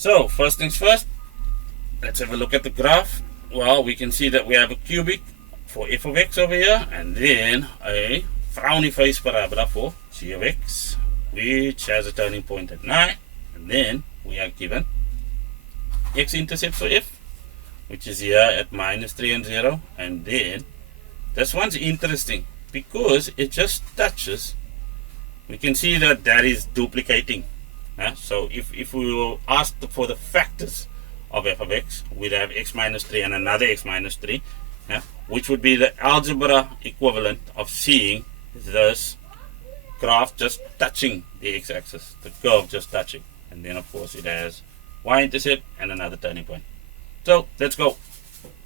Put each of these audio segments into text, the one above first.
So first things first, let's have a look at the graph. Well, we can see that we have a cubic for f of x over here, and then a frowny face parabola for g of x, which has a turning point at 9, and then we are given x-intercept for f, which is here at -3 and 0, and then this one's interesting because it just touches. We can see that that is duplicating. So if we were asked for the factors of f of x, we'd have x minus 3 and another x minus 3, which would be the algebra equivalent of seeing this graph just touching the x-axis, the curve just touching. And then, of course, it has y-intercept and another turning point. So let's go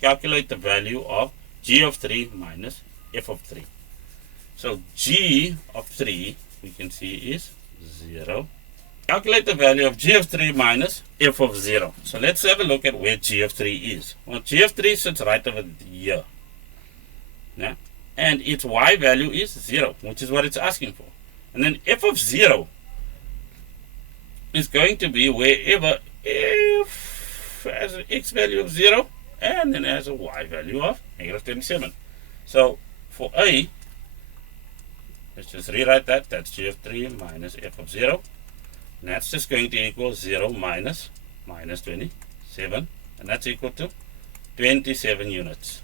calculate the value of g of 3 minus f of 3. So g of 3, we can see, is 0. Calculate the value of g of 3 minus f of 0. So let's have a look at where g of 3 is. Well, g of 3 sits right over here. And its y value is 0, which is what it's asking for. And then f of 0 is going to be wherever f has an x value of 0 and then has a y value of -27. So for a, let's just rewrite that. That's g of 3 minus f of 0. And that's just going to equal 0 minus -27. And that's equal to 27 units.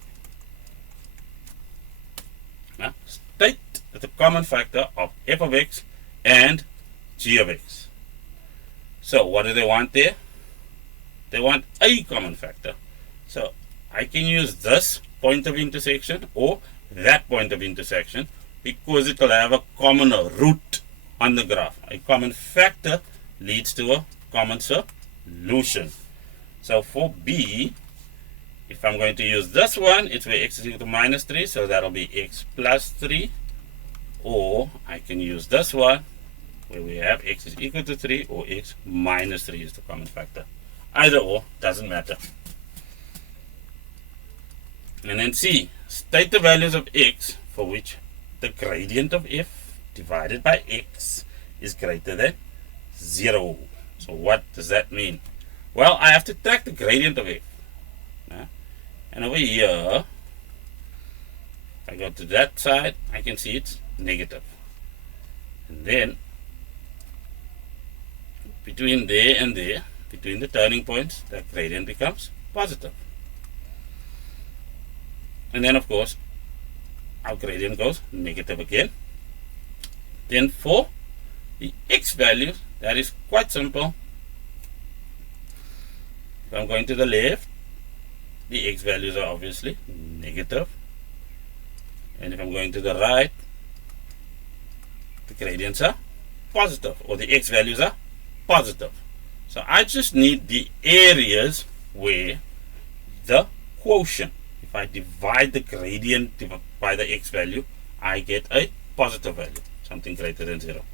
Now, state the common factor of f of x and g of x. So what do they want there? They want a common factor. So I can use this point of intersection or that point of intersection because it will have a common root on the graph. A common factor leads to a common solution. So for b, if I'm going to use this one, it's where x is equal to -3, so that'll be x plus 3. Or I can use this one where we have x is equal to 3 or x minus 3 is the common factor. Either or, doesn't matter. And then C, state the values of x for which the gradient of f divided by x is greater than 0. So what does that mean? Well, I have to track the gradient of f. And over here, if I go to that side, I can see it's negative. And then between there and there, between the turning points, that gradient becomes positive. And then, of course, our gradient goes negative again. Then for the x values, that is quite simple. If I'm going to the left, the x values are obviously negative. And if I'm going to the right, the gradients are positive, or the x values are positive. So I just need the areas where the quotient, if I divide the gradient by the x value, I get a positive value, something greater than 0.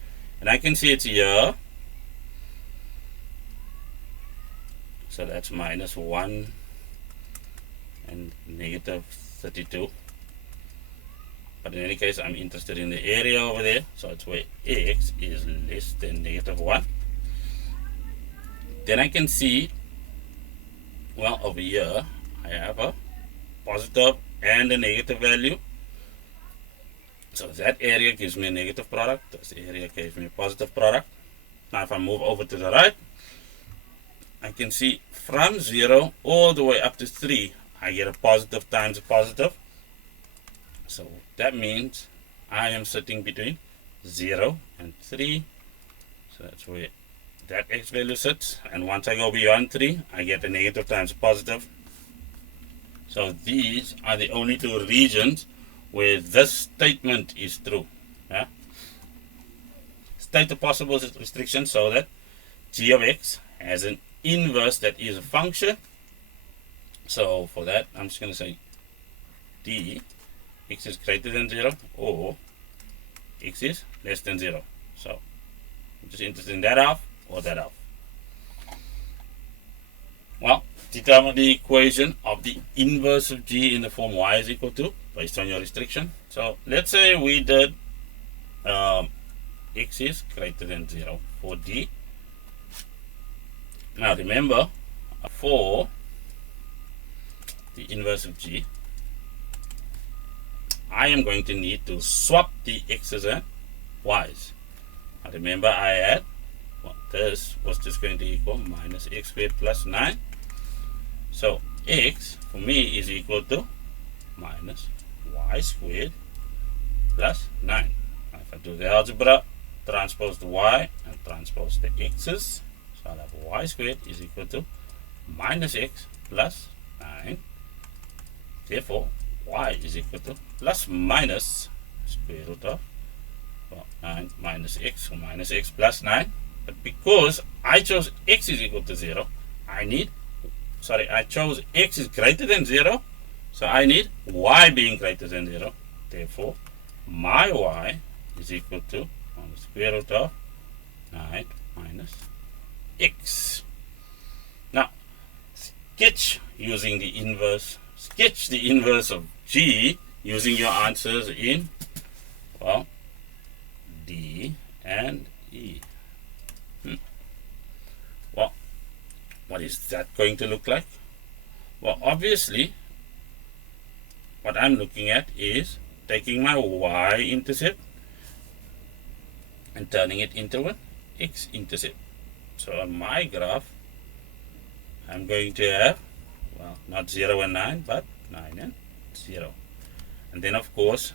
And I can see it's here. So that's -1 and -32. But in any case, I'm interested in the area over there. So it's where x is less than -1. Then I can see, well, over here, I have a positive and a negative value. So that area gives me a negative product. This area gives me a positive product. Now if I move over to the right, I can see from 0 all the way up to 3, I get a positive times a positive. So that means I am sitting between 0 and 3. So that's where that x value sits. And once I go beyond 3, I get a negative times a positive. So these are the only two regions where this statement is true. State the possible restrictions so that g of x has an inverse that is a function. So for that, I'm just going to say d x is greater than 0 or x is less than 0. So I'm just interested in that half or that half. Well, determine the equation of the inverse of g in the form y is equal to, based on your restriction. So let's say we did x is greater than 0 for d. Now remember, for the inverse of g, I am going to need to swap the x's and y's. Now remember, I had this was just going to equal minus x squared plus 9. So x for me is equal to minus y squared plus 9. Now if I do the algebra, transpose the y and transpose the x's, so I'll have y squared is equal to minus x plus 9. Therefore, y is equal to plus minus square root of 9 minus x, or minus x plus 9. But because I chose x is equal to 0, I chose x is greater than 0, so I need y being greater than 0. Therefore, my y is equal to the square root of 9 minus x. Now, sketch the inverse of g using your answers in, well, D and E. Well, what is that going to look like? Well, obviously, what I'm looking at is taking my y-intercept and turning it into an x-intercept. So on my graph, I'm going to have, well, not 0 and 9, but 9 and 0. And then, of course,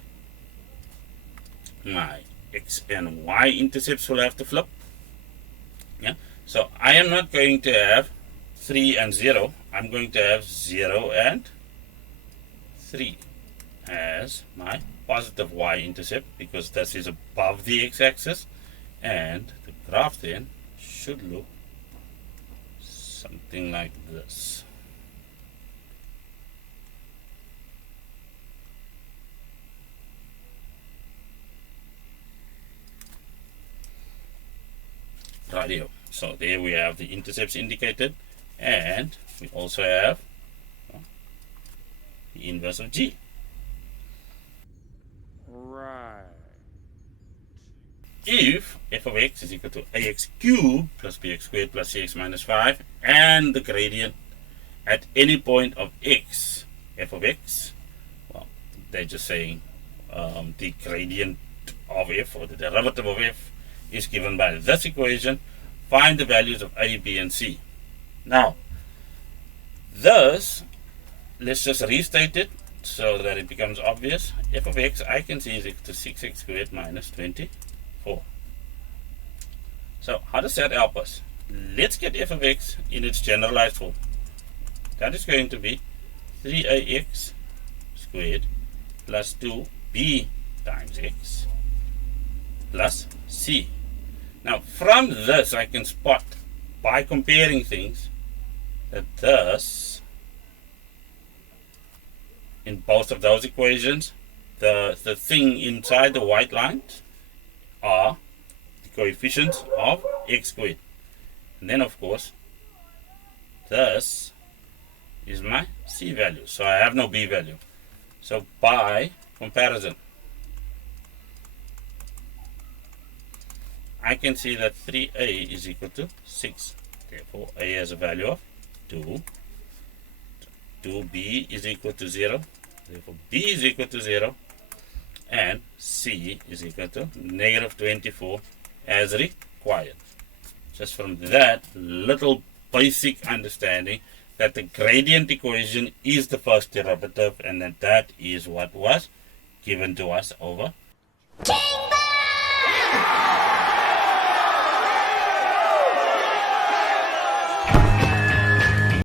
my x and y intercepts will have to flip. Yeah. So I am not going to have 3 and 0. I'm going to have 0 and 3 as my positive y-intercept, because this is above the x-axis, and the graph then should look something like this. Radio. So there we have the intercepts indicated, and we also have the inverse of g. Right. If f of x is equal to ax cubed plus bx squared plus cx minus 5, and the gradient at any point of x, f of x, well, they're just saying the gradient of f, or the derivative of f, is given by this equation. Find the values of a, b, and c. Now, this, let's just restate it so that it becomes obvious. F of x I can see is equal to 6x squared minus 24. So how does that help us? Let's get f of x in its generalized form. That is going to be 3ax squared plus 2b times x plus c. Now, from this, I can spot, by comparing things, that this, in both of those equations, the thing inside the white lines are the coefficients of x squared. And then, of course, this is my c value. So I have no b value. So by comparison, I can see that 3a is equal to 6. Therefore, a has a value of 2. 2b is equal to 0. Therefore, b is equal to 0. And c is equal to negative 24 as required. Just from that little basic understanding that the gradient equation is the first derivative, and that is what was given to us over